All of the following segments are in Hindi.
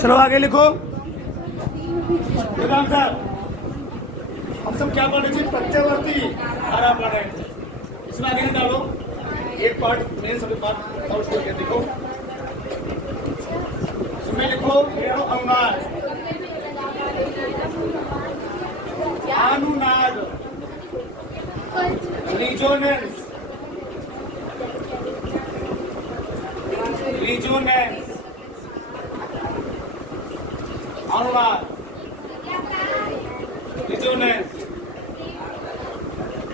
चलो आगे लिखो। सर हम सब क्या पढ़ रहे थे? प्रत्यवर्ती धारा पढ़ रहे थे। इसमें आगे निकालो एक पार्ट मेन सभी पार्ट और छोड़ के देखो। इसमें लिखो अनुनाद, अनुनाद, रिजोनेंस, रिजोनेंस, अनुनाद, रिजोनेंस।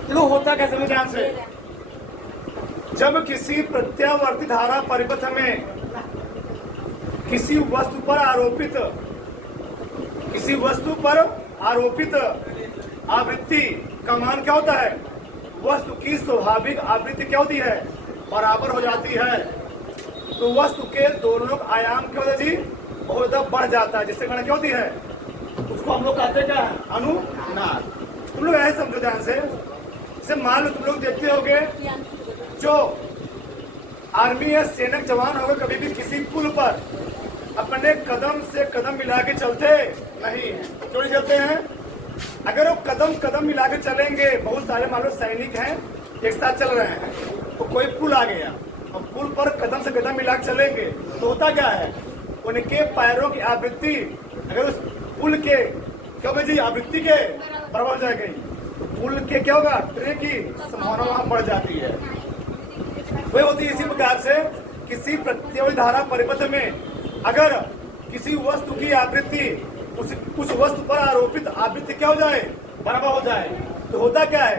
देखो होता कैसे में ध्यान से, जब किसी प्रत्यावर्ती धारा परिपथ में किसी वस्तु पर आरोपित आवृत्ति का मान क्या होता है? वस्तु की स्वाभाविक आवृत्ति क्या होती है? बराबर हो जाती है। तो वस्तु के दोनों आयाम क्या होता है जी? बहुत ज्यादा बढ़ जाता है, जिससे गणना क्या होती है? उसको हम लोग कहते हैं क्या है? अनुनाद। तुम लोग ऐसे समझो ध्यान से, जैसे मान लो तुम लोग देखते होगे जो आर्मी या सैनिक जवान होगा कभी भी किसी पुल पर अपने कदम से कदम मिला के चलते नहीं है। क्यों नहीं चलते हैं? अगर वो कदम मिला के चलेंगे, बहुत सारे मान लो सैनिक हैं एक साथ चल रहे हैं, तो कोई पुल आ गया और पुल पर कदम से कदम मिला के चलेंगे तो होता क्या है? उनके पैरों की आवृत्ति अगर उस पुल के क्या होगा जी? आवृत्ति के बराबर हो जाएगी, तो पुल के क्या होगा? ट्रे की संभावना वहां बढ़ जाती है। वही होती है इसी प्रकार से किसी प्रत्यावर्ती धारा परिपथ में अगर किसी वस्तु की आवृत्ति उस वस्तु पर आरोपित आवृत्ति क्या हो जाए? बराबर हो जाए, तो होता क्या है?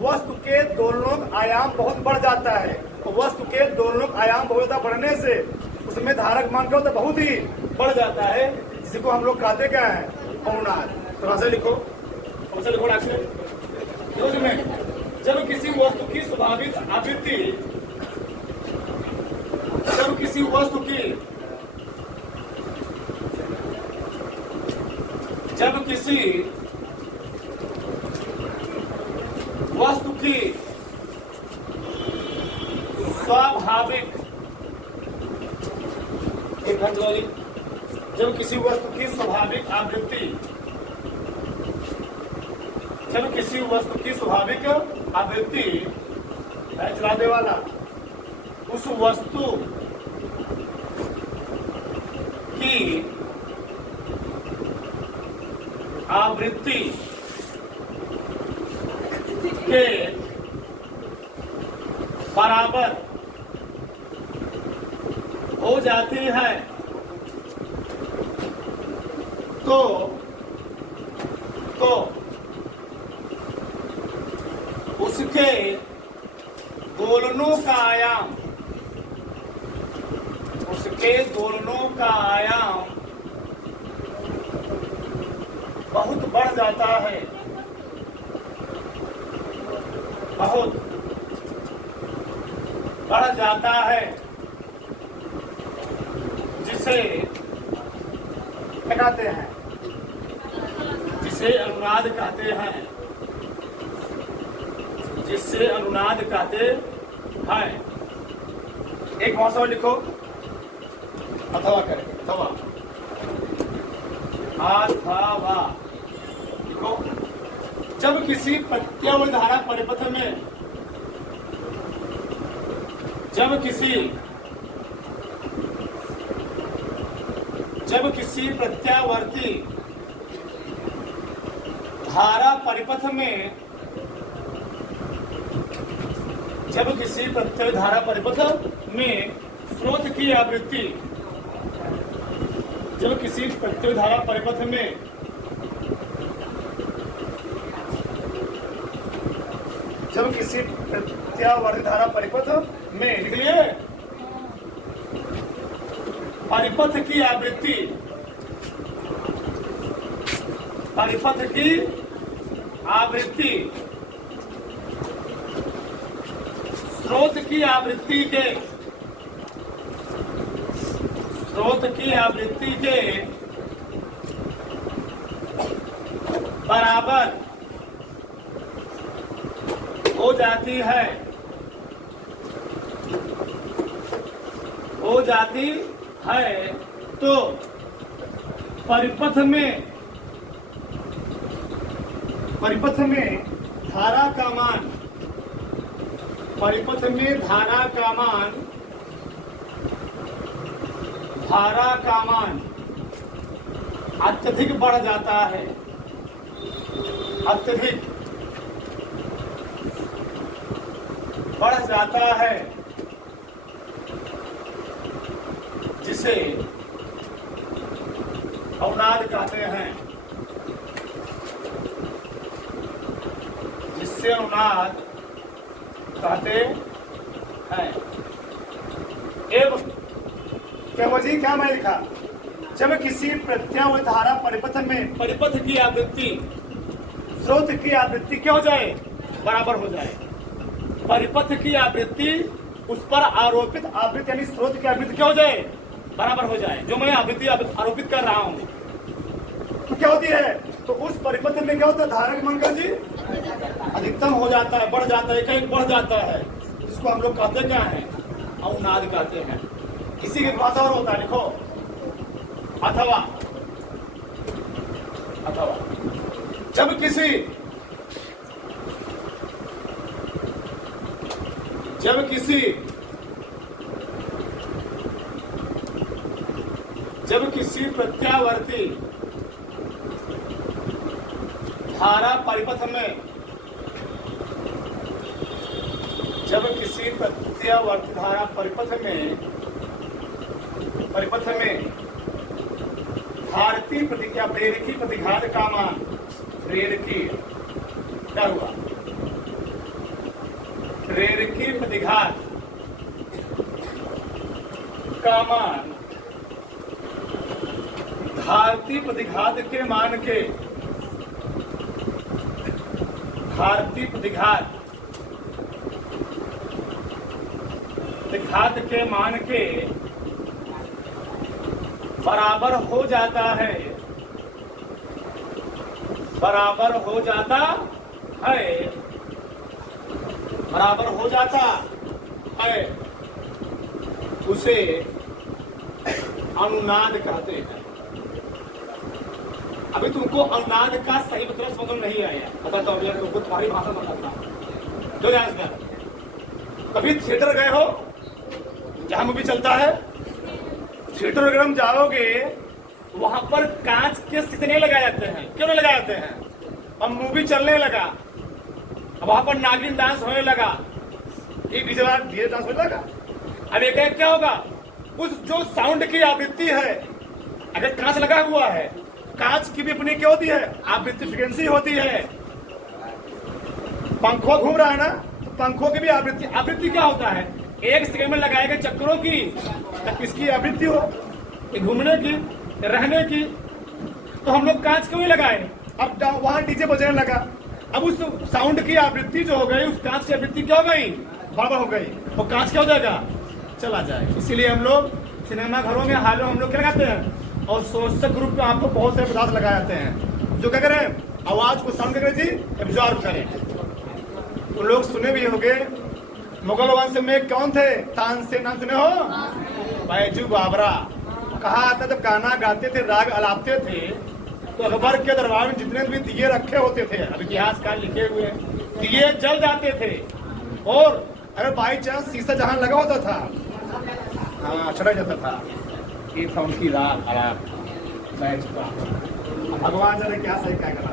वस्तु के दोनों आयाम बहुत बढ़ जाता है। तो वस्तु के दोनों आयाम बहुत ज्यादा बढ़ने से उसमें धारक मान क्या होता है? बहुत ही बढ़ जाता है, जिसको हम लोग कहते क्या है? अनुनाद। तो ऐसे लिखो, ऐसे लिखो अक्षर। जब किसी वस्तु की स्वाभाविक आवृत्ति, जब किसी वस्तु की स्वाभाविक, जब किसी वस्तु की स्वाभाविक आवृत्ति, जब किसी वस्तु की स्वाभाविक आवृत्ति चलाने वाला उस वस्तु की आवृत्ति के बराबर हो जाती है तो उसके दोलनों का आयाम, उसके दोलनों का आयाम बहुत बढ़ जाता है, बहुत बढ़ जाता है, जिसे क्या कहते हैं? जिसे अनुनाद कहते हैं, जिससे अनुनाद कहते हैं। एक भाषा लिखो, अथवा करें, अथवा अथवा लिखो। जब किसी प्रत्यावर्ती धारा परिपथ में जब किसी प्रत्यावर्ती धारा परिपथ में जब किसी प्रत्यावर्ती धारा परिपथ में स्रोत की आवृत्ति, जब किसी प्रत्यावर्ती धारा परिपथ में जब किसी प्रत्यावर्ती धारा परिपथ में लिख लिए परिपथ की आवृत्ति, परिपथ की आवृत्ति स्रोत की आवृत्ति के बराबर हो जाती है, तो परिपथ में धारा का मान, परिपथ में धारा का मान अत्यधिक बढ़ जाता है, अत्यधिक बढ़ जाता है, जिसे अवनाद कहते हैं, जिससे अवनाद कहते हैं। एवं क्या वजह क्या मैं लिखा, जब किसी प्रत्यावर्त धारा परिपथ में परिपथ की आवृत्ति स्रोत की आवृत्ति क्या हो जाए, बराबर हो जाए। परिपथ की आवृत्ति उस पर आरोपित आवृत्ति यानी स्रोत की आवृत्ति क्या हो जाए, बराबर हो जाए। जो मैं आवृत्ति आरोपित कर रहा हूं तो क्या होती है, तो उस परिपथ में क्या होता है, धारा का मान का जी अधिकतम हो जाता है, बढ़ जाता है, कहीं बढ़ जाता है, जिसको हम लोग कहते क्या है, अवनाद कहते हैं। इसी की भाषा और होता है, लिखो अथवा जब किसी प्रत्यावर्ती धारा परिपथ में, जब किसी प्रत्यावर्ती धारा परिपथ में भारतीय प्रतिक्रिया प्रेरकी प्रतिघात का मान, प्रेरकी क्या हुआ, प्रेरकी प्रतिघात का मान भारतीय प्रतिघात के मान के, भारतीय प्रतिघात के मान के बराबर हो जाता है, बराबर हो जाता है, उसे अनुनाद कहते हैं। अभी तुमको अनुनाद का सही मतलब समझ नहीं आया, पता तो अभी तुमको तुम्हारी भाषा में लगता जो ध्यान से। कभी थिएटर गए हो जहां मूवी चलता है, थिएटर अगर हम जाओगे वहां पर कांच के शीशे नहीं लगाए जाते हैं, क्यों नहीं लगाए जाते हैं? अब मूवी चलने लगा, अब वहां पर नागिन डांस होने लगा, एक डीजे डांस होने लगा। अब एक क्या होगा, उस जो साउंड की आवृत्ति है, अगर कांच लगा हुआ है, कांच की भी अपनी क्या होती है, आवृत्ति फ्रीक्वेंसी होती है। पंखों घूम रहा है ना, तो पंखों की भी आवृत्ति क्या होता है, एक सेकंड में लगाए गए चक्करों की किसकी आवृत्ति हो, घूमने की, रहने की। तो हम लोग कांच क्यों नहीं लगाए, अब वहां डीजे बजने लगा, अब उस साउंड की आवृत्ति जो हो गई, उस कांच की आवृत्ति क्या हो गई, बराबर हो गई, वो कांच क्या हो जाएगा, चला जाए। इसीलिए हम लोग सिनेमा घरों में, हालों हम लोग क्या लगाते हैं, और सोशल ग्रुप में आपको बहुत सारे पदार्थ लगाए जाते हैं जो क्या करें, आवाज को साउंड करें जी, एब्जॉर्ब करें। तो लोग सुने भी होंगे, मुगल वंश में कौन थे, तानसेन नाम सुने हो, बैजू बाबरा। कहा आता जब गाना गाते थे, राग अलापते थे, तो अकबर के दरबार में जितने भी दिए रखे होते थे, अब इतिहासकार लिखे हुए दिए जल जाते थे, और अगर बाई चांस शीशा जहां लगा होता था, हाँ छटा जाता था, ये था उनकी राग अलाप। भगवान जाने क्या सही क्या करा।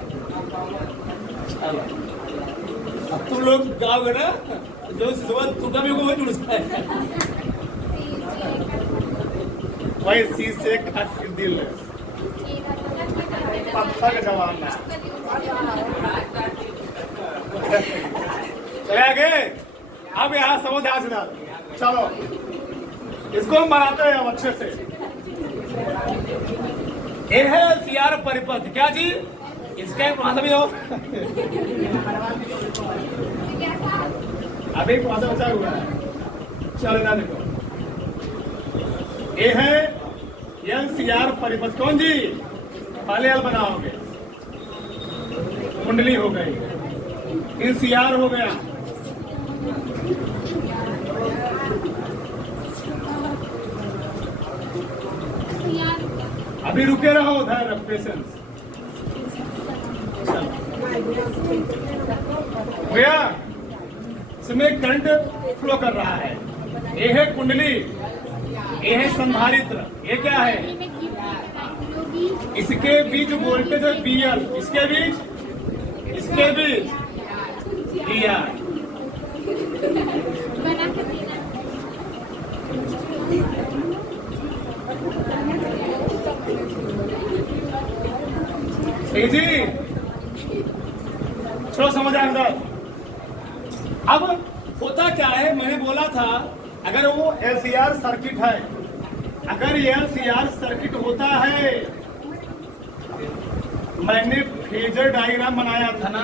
अब तुम लोग गाओगे ना, जो सुबह तुमका भी वो जुड़ता है, वही शीशे का दिल पत्थर का जवान है। चले आगे, अब यहाँ समझ आ सुना, चलो इसको हम बनाते हैं अब अच्छे से। ये है सीआर परिपथ, क्या जी, इसका एक भाषा भी हो, अभी भाषा बचा हुआ है, चलो ना देखो, ये है एनसीआर परिपथ। कौन जी, पहले एल बनाओगे, कुंडली हो गई, एनसीआर हो गया, अभी रुके रहो उधर, पेशेंस भैया। इसमें करंट फ्लो कर रहा है। ये है कुंडली, ये है संधारित्र, ये क्या है? इसके बीच वोल्टेज है BL, इसके बीच BR। सही जी, चलो समझ आए अंदर। अब होता क्या है, मैंने बोला था अगर वो LCR सर्किट है, अगर LCR सर्किट होता है, मैंने फेजर डायग्राम बनाया था ना,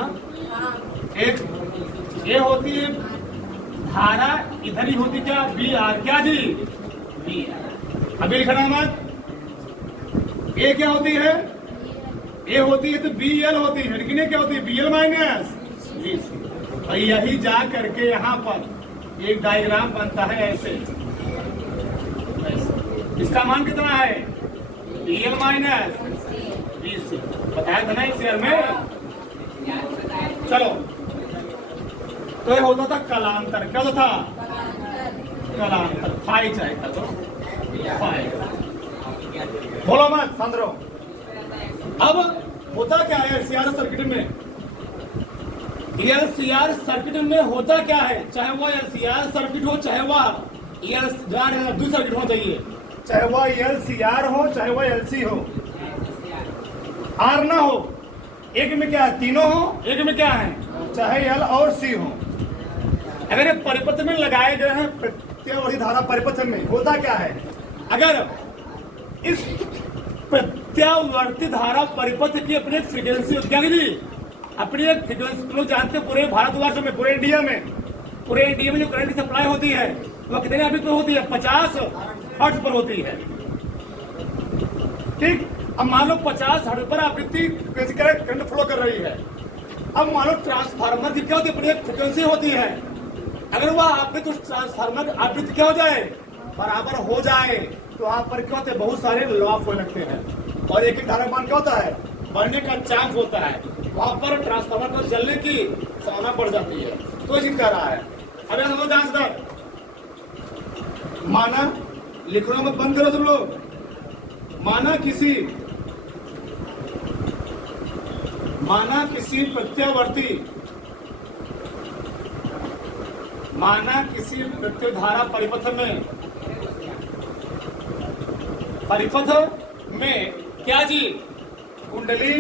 एक ये होती है धारा, इधर ही होती क्या? BR, क्या जी? BR। अभी लिखना मत। ये क्या होती है? ये होती है तो BL होती है, लेकिन ये क्या होती है? BL minus BC। और यही जा करके यहाँ पर एक डायग्राम बनता है ऐसे। इसका मान कितना है? BL minus BC। बताया था ना इस ईयर में। चलो, तो ये होता था कलांतर। क्या होता था? कलांतर। फाई चाहिए था तो फाई। बोलो मत संद्रो। अब होता क्या है LCR सर्किट में? LCR सर्किट में होता क्या है, चाहे वो LCR सर्किट हो, चाहे वह दूसरा सर्किट होना चाहिए, चाहे वह LCR हो, चाहे वह LC हो, R ना हो। एक में क्या है? तीनों हो। एक में क्या है? चाहे L और C हो। अगर ये परिपथ में लगाए गए हैं, प्रत्यावर्ती धारा परिपथ में होता क्या है? अगर इस प्रत्यावर्ती धारा परिपथ की अपनी फ्रीक्वेंसी क्या दी? अपनी एक फ्रीक्वेंसी लोग जानते हैं। पूरे भारतवर्ष में, पूरे इंडिया में जो करंट सप्लाई होती है वह कितने आवृत्ति पर होती है? 50 हर्ट्ज पर होती है। ठीक। अब मान लो 50 हर्ट्ज पर आवृत्ति करंट फ्लो कर रही है। अब मान लो ट्रांसफार्मर की क्या होती है? अपनी एक फ्रीक्वेंसी होती है। अगर वह आवृत्ति उस ट्रांसफार्मर आवृत्ति क्या हो जाए? बराबर हो जाए, तो वहां पर क्या होते हैं? बहुत सारे लॉस होने लगते हैं, और एक धारा मान क्या होता है? बढ़ने का चांस होता है। वहां पर ट्रांसफार्मर को जलने की संभावना बढ़ जाती है। तो ये कह रहा है। अब यहाँ ध्यान से माना, लिखना मत बंद करो सब लोग। माना किसी प्रत्यावर्ती परिपथ में क्या जी? कुंडली,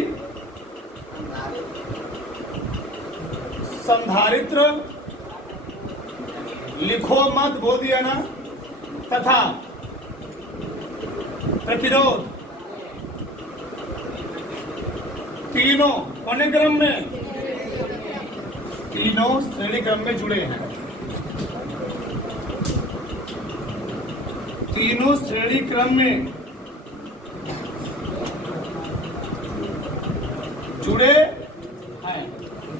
संधारित्र, लिखो मत, बोल दिया ना, तथा प्रतिरोध, तीनों कौन क्रम में? तीनों श्रेणी क्रम में जुड़े हैं। तीनों श्रेणी क्रम में जुड़े हैं।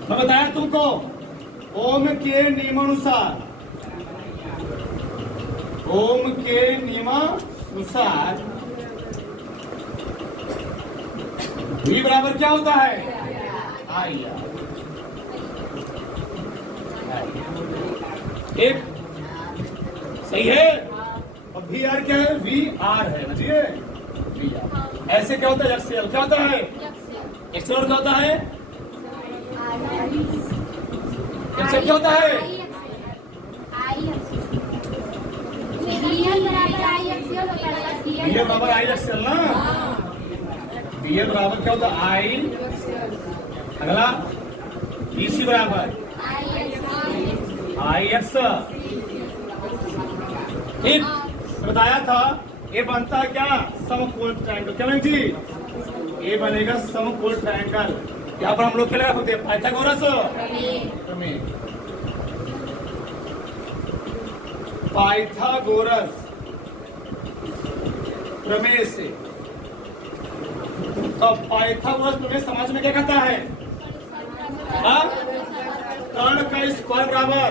मैं बताया तुमको ओम के नियमानुसार, V बराबर क्या होता है? IR। एक सही है। और VR क्या है? VR है, समझिए। VR ऐसे क्या होता है? एक्सेल क्या होता है? एक्सेल क्या होता है? एक्सेल क्या होता है? BL बराबर IXL ना। BL बराबर क्या होता है? I। अगला BC बराबर IX। ठीक, बताया था। ये बनता है क्या? समकोण ट्रायंगल। क्या बनेगी जी? ये बनेगा समकोण ट्रायंगल। यहाँ पर हम लोग क्या होते हैं? पाइथागोरस प्रमेय। पाइथागोरस प्रमेय से, तो पाइथागोरस प्रमेय समाज में क्या कहता है? कर्ण का स्क्वायर बराबर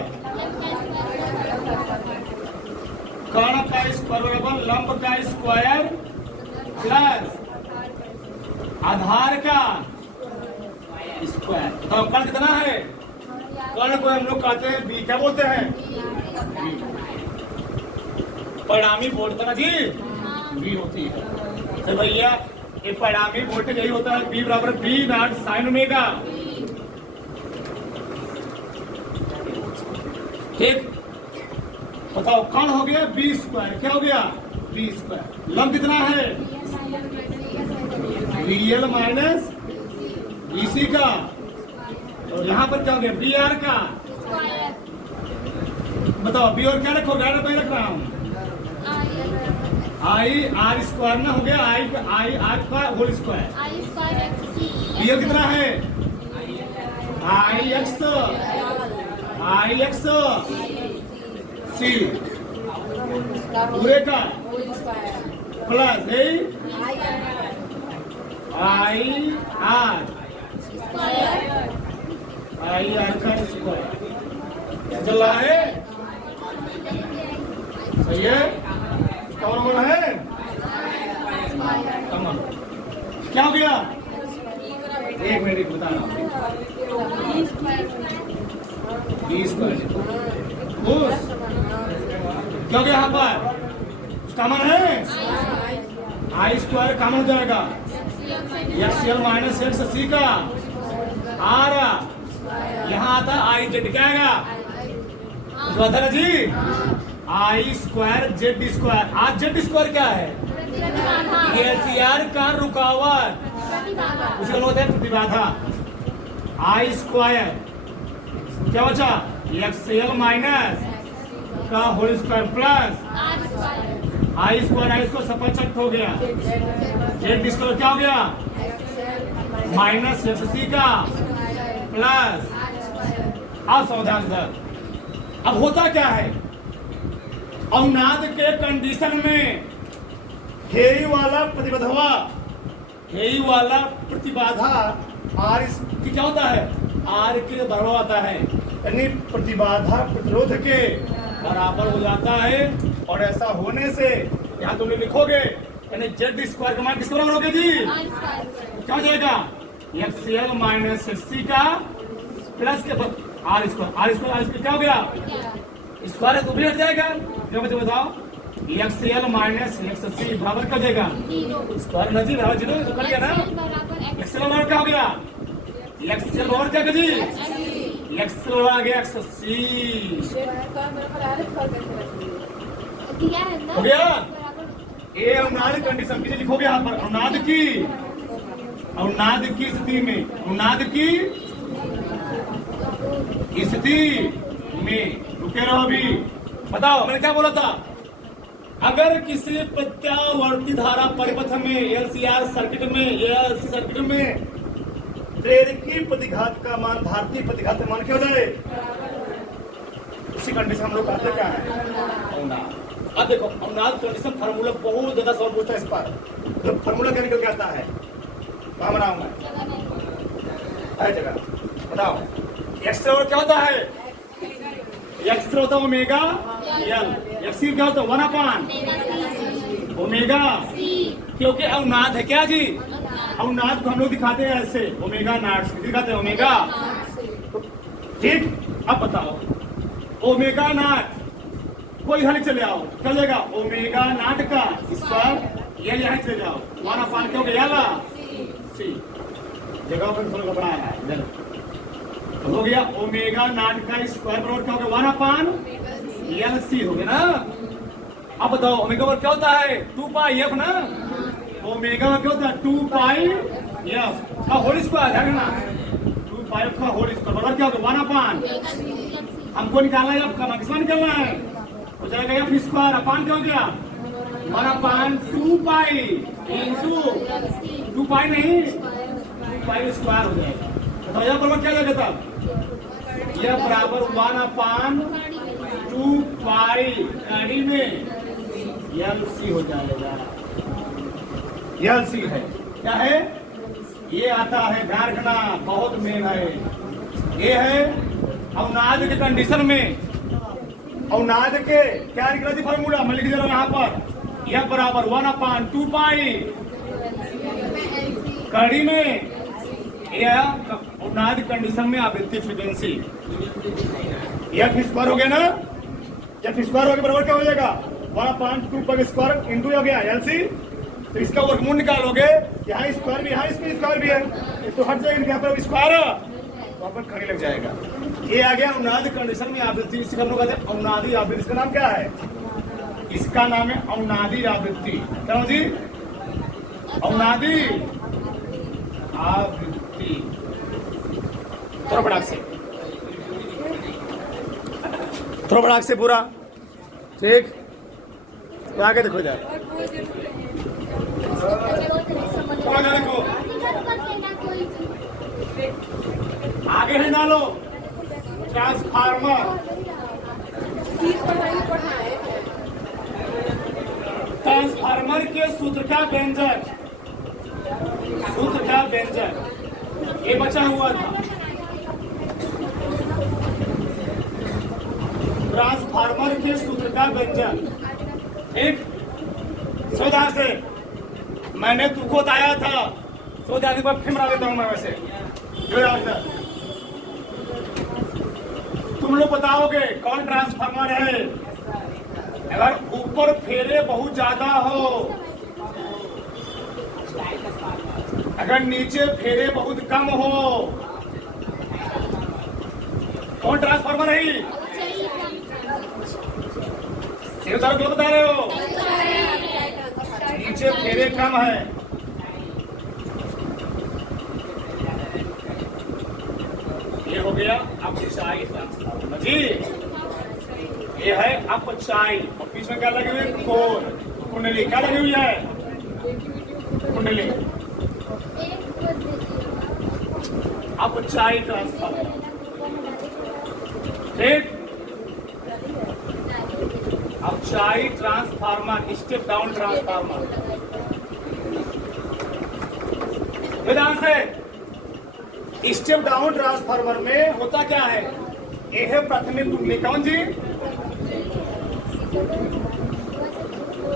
लंब का स्क्वायर प्लस आधार का स्क्वायर। तो कर्ण कितना है? कर्ण को हम लोग कहते हैं बी। क्या बोलते हैं? परिणामी वोल्टेज जी बी होती है। तो भैया ये परिणामी वोल्टेज यही होता है, बी बराबर बी नॉट साइन ओमेगा। ठीक, बताओ कर्ण हो गया बी स्क्वायर। क्या हो गया? B square. लंब कितना है? रियल माइनस बीसी का। और यहाँ पर क्या हो गया? बी आर का। बताओ बी और क्या रखोगे? रख रहा हूँ आई आर स्क्वायर ना, हो गया आई आर का होल स्क्वायर। बी कितना है? आई एक्स सी पूरे का प्लस आई आर का स्क्वायर। चल रहा है? सही है? कौन है? क्या हो गया? एक मिनट बता रहा हूँ। क्या हो गया यहाँ पर? कॉमन है? आई स्क्वायर कॉमन हो जाएगा। एक्स एल माइनस एक्स सी का आर यहाँ आता है आई जेड। क्या आएगा? जो आता है जी आई स्क्वायर जेड स्क्वायर। आज जेड स्क्वायर क्या है? एलसीआर का रुकावट, उसका होता है प्रतिबाधा। आई स्क्वायर क्या बचा? एक्स एल माइनस का होल स्क्वायर प्लस आई स्क्वायर सफल चट हो गया। जेड स्क्वायर क्या हो गया? माइनस एक्स सी का प्लस। अब सावधान सर, अब होता क्या है? अवनाद के कंडीशन में हेई वाला प्रतिबाधा आर की क्या होता है? आर के बराबर आता है, यानी प्रतिबाधा प्रतिरोध के बराबर हो जाता है। और ऐसा होने से यहाँ तुम लिखोगे यानी जेड स्क्वायर का मान किसके बराबर होगा जी? क्या हो जाएगा? एक्स एल माइनस एक्स सी का प्लस के आर स्क्वायर क्या हो गया? स्क्वायर है तो भी हट जाएगा। जब मुझे बताओ एक्स एल माइनस एक्स सी बराबर क्या हो जाएगा? स्क्वायर नजी बराबर जीरो तो कर गया ना। एक्स एल बराबर क्या हो गया? एक्स एल बराबर क्या जी? एक्स एल आ गया एक्स सी हो गया। ये अवनाद कंडीशन की लिखोगे यहाँ पर। अवनाद की स्थिति में रुके रहो। अभी बताओ मैंने क्या बोला था? अगर किसी प्रत्यावर्ती धारा परिपथ में एलसीआर सर्किट में प्रेरकी प्रतिघात का मान धारती प्रतिघात का मान क्या हो जाए? उसी कंडीशन हम लोग कहते क्या है? अब देखो अवनाद कंडीशन फार्मूला बहुत ज्यादा सवाल पूछता है इस पर। तो फार्मूला क्या निकल के आता है? कहाँ बनाऊंगा हर जगह। बताओ एक्स क्या होता है? एक्स होता है ओमेगा एल। एक्स क्या होता है? 1/, ओमेगा, क्योंकि अवनाद है क्या जी? अवनाद को हम लोग दिखाते हैं ऐसे ओमेगा नॉट दिखाते हैं ओमेगा। ठीक, अब बताओ ओमेगा नॉट कोई हल चले आओ क्या जाएगा? ओमेगा नॉट का स्क्वायर ये यहाँ चले जाओ 1/, क्या हो गया? सी जगह पर थोड़ा घबराया है तो हो गया ओमेगा नॉट का स्क्वायर बराबर क्या हो गया? 1/L C हो गया ना। अब बताओ ओमेगा पर क्या होता है? 2πf ना। ओमेगा क्या होता है? 2πf का होल स्क्वायर है ना। 2πf का होल स्क्वायर बराबर क्या हो गया? 1/। हमको निकालना है आपका किसका निकालना है? हो जाएगा एफ स्क्वायर अपान क्या हो गया? 1/2π इंटू 2π नहीं 2π स्क्वायर हो जाएगा। तो यह बराबर क्या जाएगा तब? यह बराबर 1/2π गाड़ी में LC हो जाएगा। LC है क्या है? ये आता है ध्यान रखना बहुत मेन है। ये है अवनाद के कंडीशन में अवनाद के क्या निकला थी फार्मूला? मैं लिख दे रहा हूं यहाँ पर। यह बराबर 1/2π कड़ी में या उन्नाद कंडीशन में आवृत्ति फ्रीक्वेंसी एफ स्क्वायर हो गया ना, एफ स्क्वायर हो गया बराबर क्या हो जाएगा 1/2 पर स्क्वायर इंटू हो गया एलसी। तो इसका वर्गमूल निकालोगे, यहाँ स्क्वायर भी, यहाँ इसमें स्क्वायर भी है, तो हट जाएगा यहाँ पर स्क्वायर, वहां पर खड़ी लग जाएगा। ये आ गया उन्नाद कंडीशन में आवृत्ति। इसे हम लोग कहते हैं अवनादी आवृत्ति। इसका नाम क्या है? इसका नाम है अवनादी आवृत्ति। क्या हो जी? अवनादी आवृत्ति। थोड़ा बड़ा से, थोड़ा बड़ा से पूरा ठीक। तो आगे देखो इधर, देखो आगे है डालो ट्रांसफार्मर। ट्रांसफार्मर के सूत्र का व्यंजन, सूत्र का व्यंजन ये बचा हुआ था। ट्रांसफार्मर के सूत्र का व्यंजन ठीक। सोधा से मैंने तुमको बताया था, सोधा के बाद फिर बना देता हूं मैं। वैसे तुम लोग बताओगे कौन ट्रांसफार्मर है? अगर ऊपर फेरे बहुत ज्यादा हो, अगर नीचे फेरे बहुत कम हो, कौन ट्रांसफार्मर है? ये बता रहे हो, नीचे फेरे कम है। ये हो गया अपचाई ट्रांसफार्मर जी। ये है अपचाई, और बीच में क्या लगी हुई है? कोर, कुंडली। क्या लगी हुई है? कुंडली। अपचाई ट्रांसफार्मर ठीक। अपचाई ट्रांसफार्मर, स्टेप डाउन ट्रांसफार्मर। ध्यान से, स्टेप डाउन ट्रांसफार्मर में होता क्या है? ये है प्राथमिक कुंडली। कौन जी?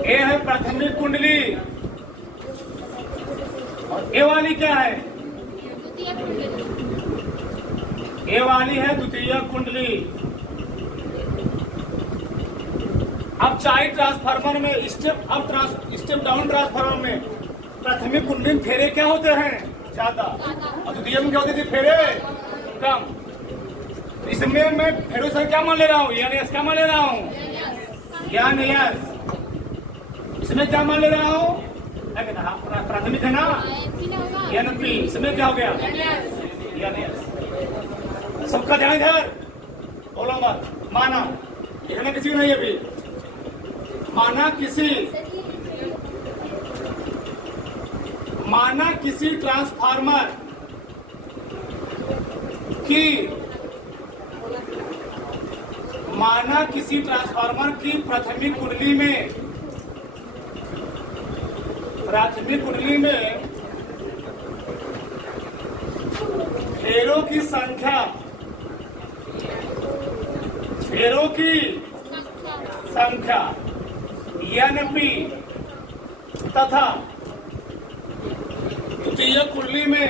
ये है प्राथमिक कुंडली। और ये वाली क्या है? ये वाली है द्वितीय कुंडली। अब चाई ट्रांसफार्मर में स्टेप डाउन ट्रांसफार्मर में प्राथमिक कुंडली में फेरे क्या होते हैं? ज्यादा, और द्वितीय में क्या होते थे? फेरे कम। इसमें मैं फेरों से क्या मान ले रहा हूँ? यानी क्या मान ले रहा हूँ? यानी इसमें क्या मान ले रहा हूँ? प्राथमिक है ना, एनपी। इसमें क्या हो गया? सबका ध्यान इधर, बोलो मत। माना लिखना किसी को नहीं अभी। माना किसी ट्रांसफार्मर की प्राथमिक कुंडली में फेरों की संख्या एनपी तथा द्वितीय कुंडली में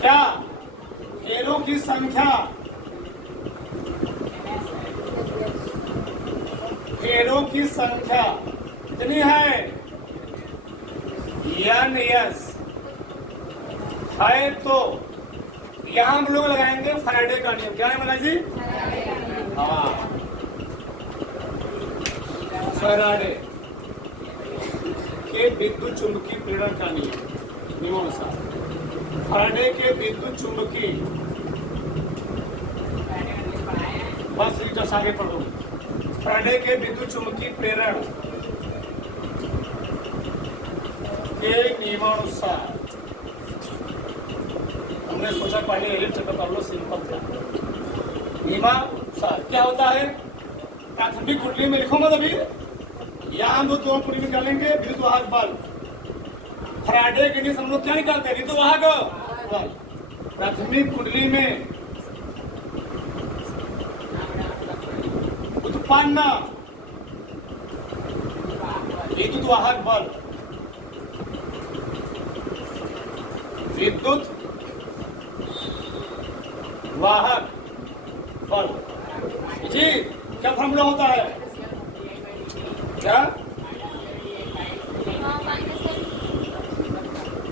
क्या फेरों की संख्या कितनी है? एन एस है। तो यहां हम लोग लगाएंगे फैराडे का नियम। क्या है मला जी? हाँ, फैराडे के विद्युत चुंबकीय प्रेरण का नियमानुसार। फैराडे के विद्युत चुंबकीय, बस लीटर आगे पढ़ो। फैराडे के विद्युत चुंबकीय प्रेरण के नियमानुसार हमने सोचा पहले इलेक्ट्रिकल कर लो, सिंपल था। नियमानुसार क्या होता है? प्राथमिक कुंडली में लिखो मत अभी, यहां हम दो कुंडली निकालेंगे। विद्युत वाहक बल, फैराडे के नियम हम लोग क्या निकालते हैं? विद्युत वाहक बल। प्राथमिक कुंडली में उत्पन्न विद्युत वाहक बल, विद्युत वाहक बल जी क्या फॉर्मूला होता है? क्या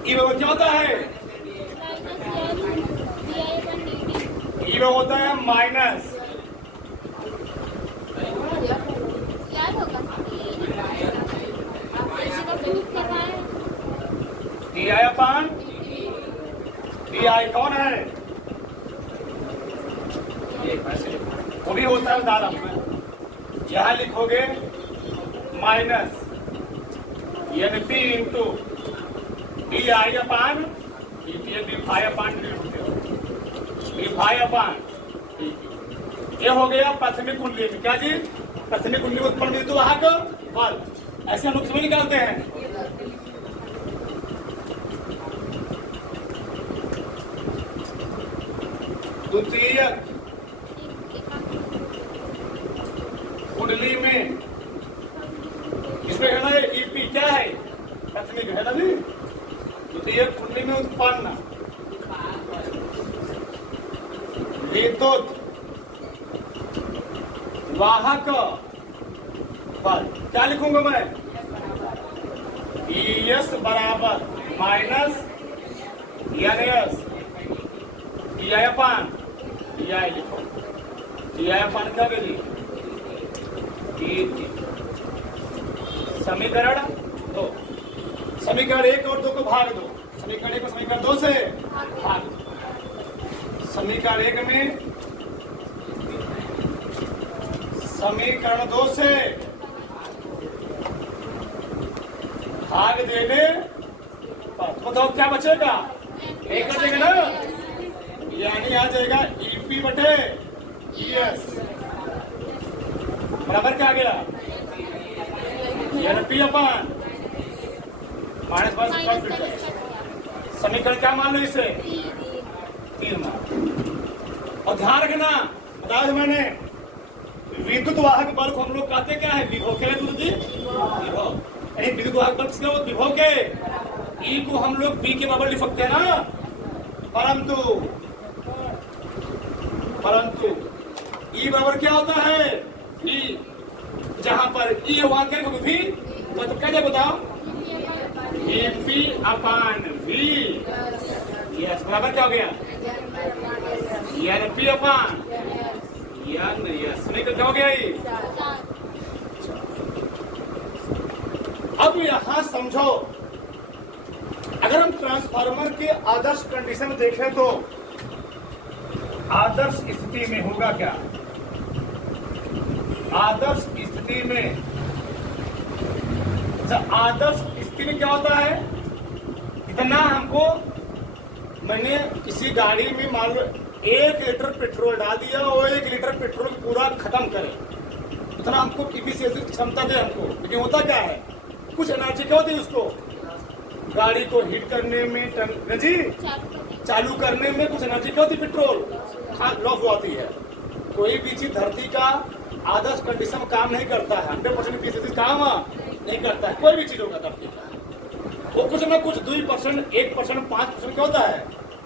ई बराबर क्या होता है? ई बराबर होता है minus D I upon D I. कौन है? वो भी होता है, बता रहा हूं मैं। यहां लिखोगे माइनस यानी P into D I upon D phi upon D phi upon. ये हो गया प्राथमिक कुंडली में। क्या जी? प्राथमिक कुंडली में उत्पन्न विद्युत वाहक बल। ऐसे हम लोग समझ निकालते हैं। द्वितीय कुंडली में इसमें है ना ईपी क्या है? प्राथमिक है ना जी। द्वितीय कुंडली में उत्पन्न विद्युत वाहक बल क्या लिखूंगा मैं? ES बराबर minus S D I upon D I. लिखो डी आई अपान क्या करिए? समीकरण 2, समीकरण 1 और 2 को भाग दो। समीकरण 1 को समीकरण 2 से भाग दो। समीकरण 1 में समीकरण 2 से भाग देने पर बताओ क्या बचेगा? 1 बचेगा ना, यानी आ जाएगा ईपी बटे ES बराबर क्या आ गया? यानी पी अपान माइनस बस। समीकरण क्या मान लो इसे? 3 मान। और ध्यान रखना, बताया मैंने विद्युत वाहक बल को हम लोग कहते क्या है? विभव के जी, विभव। विद्युत वाहक बल किसका? विभव के। ई को हम लोग बी के बराबर लिख सकते हैं ना, परंतु ई बराबर क्या होता है? ई। जहां पर ई है वहां क्या भी मतलब क्या बताओ? P upon we. यस बराबर क्या हो गया? यानी पी अपान यस क्या हो गया? ये अब यहां समझो, अगर हम ट्रांसफार्मर के आदर्श कंडीशन में देखें तो आदर्श स्थिति में होगा क्या? आदर्श स्थिति में आदर्श स्थिति में क्या होता है? इतना हमको मैंने किसी गाड़ी में मान लो 1 लीटर पेट्रोल डाल दिया और 1 लीटर पेट्रोल पूरा खत्म करे, इतना हमको इफिशिएंसी क्षमता दे हमको। लेकिन होता क्या है? कुछ एनर्जी क्या होती है उसको? गाड़ी को हीट करने में जी चालू करने में कुछ एनर्जी क्या होती है? पेट्रोल लॉस होती है। कोई भी चीज धरती का आदर्श कंडीशन में काम नहीं करता है, 100% इफिशिएंसी काम नहीं करता है। कोई भी चीज होगा धरती का, वो कुछ ना कुछ 2%, 1%, 5% क्या होता है?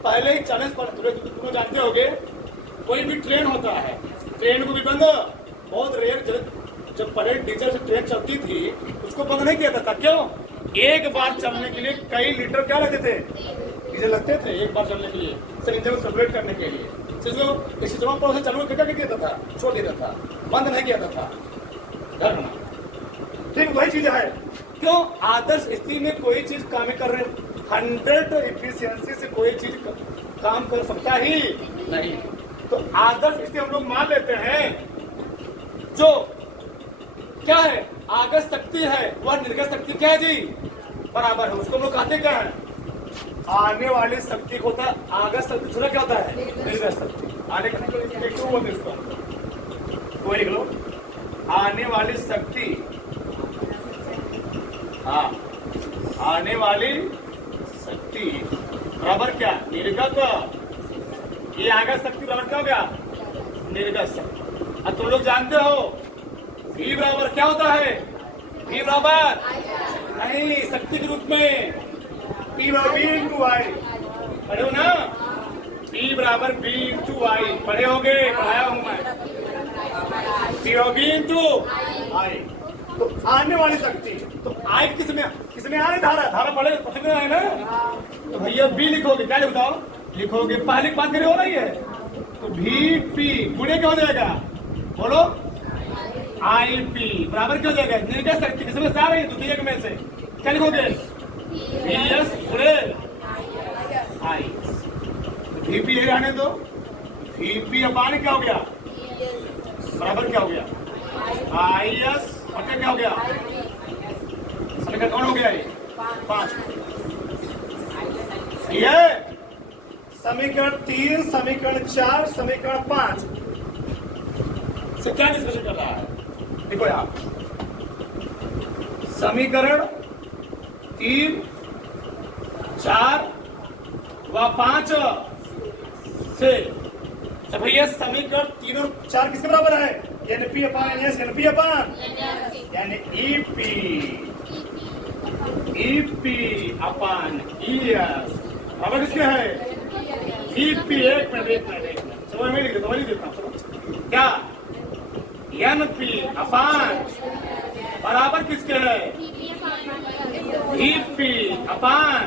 पहले ही 40%। तुम जानते होगे कोई भी ट्रेन होता है, ट्रेन को भी बंद बहुत रेयर, जब पहले डीजल से ट्रेन चलती थी उसको बंद नहीं किया था। क्यों? एक बार चलने के लिए कई लीटर क्या लगते थे? डीजल लगते थे एक बार चलने के लिए, सिर्फ इंजन को सर्कुलेट करने के लिए। सिस्टम प्रोसेस चालू करके क्या देता था? छोड़ देता था, बंद नहीं किया था। ठीक वही चीज है। क्यों? आदर्श स्थिति में कोई चीज काम कर रहे 100 इफिशियंसी से कोई चीज काम कर सकता ही नहीं। तो आदर्श स्थिति हम लोग मान लेते हैं जो क्या है? आगत शक्ति है वह निर्गत शक्ति क्या है जी? बराबर है। उसको हम लोग कहते क्या है? आने वाली शक्ति को होता है आगत शक्ति। दूसरा क्या होता है? निर्गत शक्ति। आने का क्यों बोलते इसको? कोई लिख लो, आने वाली शक्ति। हाँ, आने वाली शक्ति बराबर क्या? निर्गत। ये आगत शक्ति बराबर क्या हो गया? निर्गत शक्ति। अब तुम लोग जानते हो V बराबर क्या होता है? V बराबर नहीं, शक्ति के रूप में P बराबर V इंटू आई, पढ़े हो ना? P बराबर V इंटू आई, पढ़े होगे, पढ़ाया हूं मैं। P बराबर V इंटू आई, तो आने वाली शक्ति, तो आई किसमें आ रही? धारा पढ़े पढ़े है ना? तो भैया V लिखोगे, क्या लिखो? लिखोगे पहले बात करी हो रही है, तो VP गुणे क्या हो जाएगा? बोलो, IP बराबर क्या हो जाएगा? निर्गत शक्ति किसमें से आ रही है? द्वितीयक में से, क्या लिखोगे? VS गुणे I, VP है रहने दो, VP अपान क्या हो गया? बराबर क्या हो गया? IS बटे क्या हो गया? समीकरण कौन हो गया ये? 5। ये समीकरण 3, समीकरण 4, समीकरण 5 से क्या डिस्कशन कर रहा है? देखो यार, समीकरण 3, 4 व 5 से, तो भैया समीकरण 3 और 4 किसके बराबर है? NP अपान NS, NP अपान यानी EP अपान ES बराबर किसके है? EP। एक मिनट समझ में लिख देता हूँ क्या? NP अपान बराबर किसके है? EP अपान,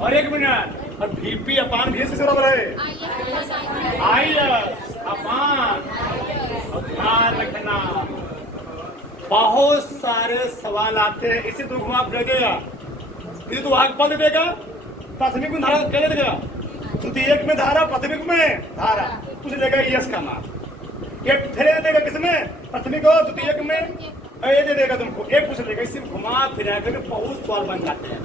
और एक मिनट, और VP अपान भी किसके बराबर है? IS अपान। ध्यान रखना, बहुत सारे सवाल आते हैं, इसी तो घुमा दे देगा, इसे तो आग पल देगा, प्राथमिक में धारा क्या देगा? द्वितीयक में धारा, प्राथमिक में धारा, कुछ देगा यस का मान, ये फिर देगा किसमें? प्राथमिक और द्वितीयक में, ये दे देगा तुमको, एक पूछ देगा, इससे घुमा फिरा कर बहुत सवाल बन जाते हैं।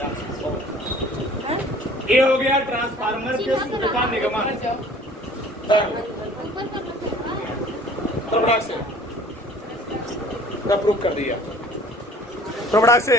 ये हो गया ट्रांसफार्मर के सूत्र का निगमन। प्रबड़ाक से प्रूफ कर दिया, प्रबड़ाक से